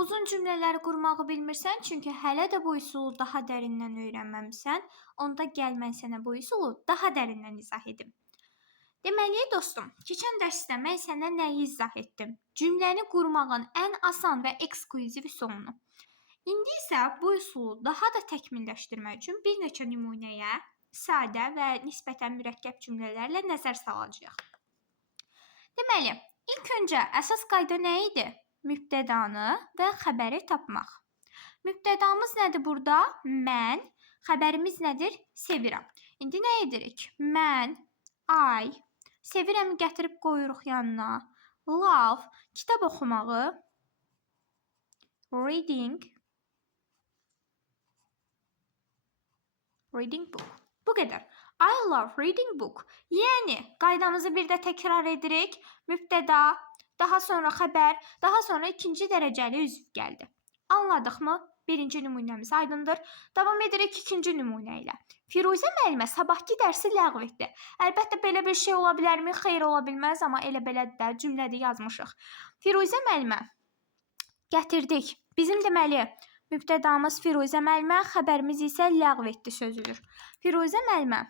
Uzun cümlələri qurmağı bilmirsən, çünki hələ də bu üsulu daha dərindən öyrənməmisən, onda gəl mən sənə bu üsulu daha dərindən izah edim. Deməli, dostum, keçən dərsdə mən sənə nəyi izah etdim? Cümləni qurmağın ən asan və eksklüziv üsulunu. İndi isə bu üsulu daha da təkmilləşdirmək üçün bir neçə nümunəyə sadə və nisbətən mürəkkəb cümlələrlə nəzər salacağıq. Deməli, ilk öncə əsas qayda nə idi? Mübtədanı və xəbəri tapmaq. Mübtədamız nədir burada? Mən. Xəbərimiz nədir? Sevirəm. İndi nə edirik? Mən, I, sevirəm gətirib qoyuruq yanına. Love, kitab oxumağı. Reading book. Bu qədər. I love reading book. Yəni, qaydamızı bir də təkrar edirik. Mübtəda, daha sonra xəbər, daha sonra ikinci dərəcəli üzv gəldi. Anladıqmı? Birinci nümunəmiz aydındır. Davam edirik ikinci nümunə ilə. Firuzə müəllimə sabahki dərsi ləğv etdi. Əlbəttə, belə bir şey ola bilərmi? Xeyr, ola bilməz, amma elə belə də cümlədə yazmışıq. Firuzə müəllimə gətirdik. Bizim deməli, mübtədamız Firuzə müəllimə, xəbərimiz isə ləğv etdi sözüdür. Firuzə müəllimə,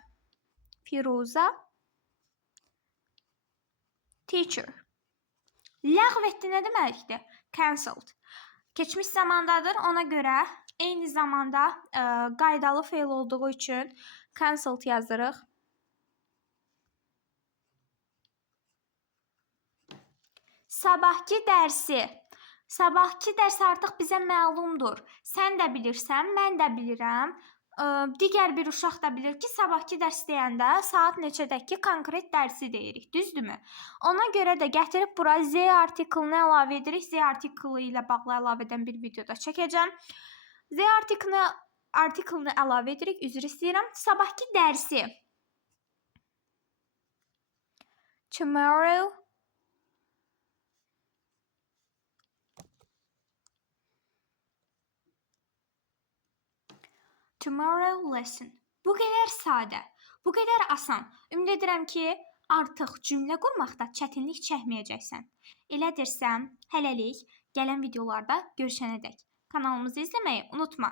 Firuza, teacher. Ləğv etdi nə deməkdir? Cancelled. Keçmiş zamandadır, ona görə eyni zamanda qaydalı fe'l olduğu üçün cancelled yazırıq. Sabahki dərsi. Sabahki dərs artıq bizə məlumdur. Sən də bilirsən, mən də bilirəm. Digər bir uşaq da bilir ki, sabahki dərs deyəndə saat neçədəki konkret dərsi deyirik, düzdürmü? Ona görə də gətirib bura Z artiklını əlavə edirik. Z artiklı ilə bağlı əlavədən bir videoda çəkəcəm. Z artiklını əlavə edirik, üzr istəyirəm. Sabahki dərsi. Tomorrow lesson. Bu qədər sadə, bu qədər asan. Ümid edirəm ki, artıq cümlə qurmaqda çətinlik çəkməyəcəksən. Elədirsən, hələlik gələn videolarda görüşənədək kanalımızı izləməyi unutma.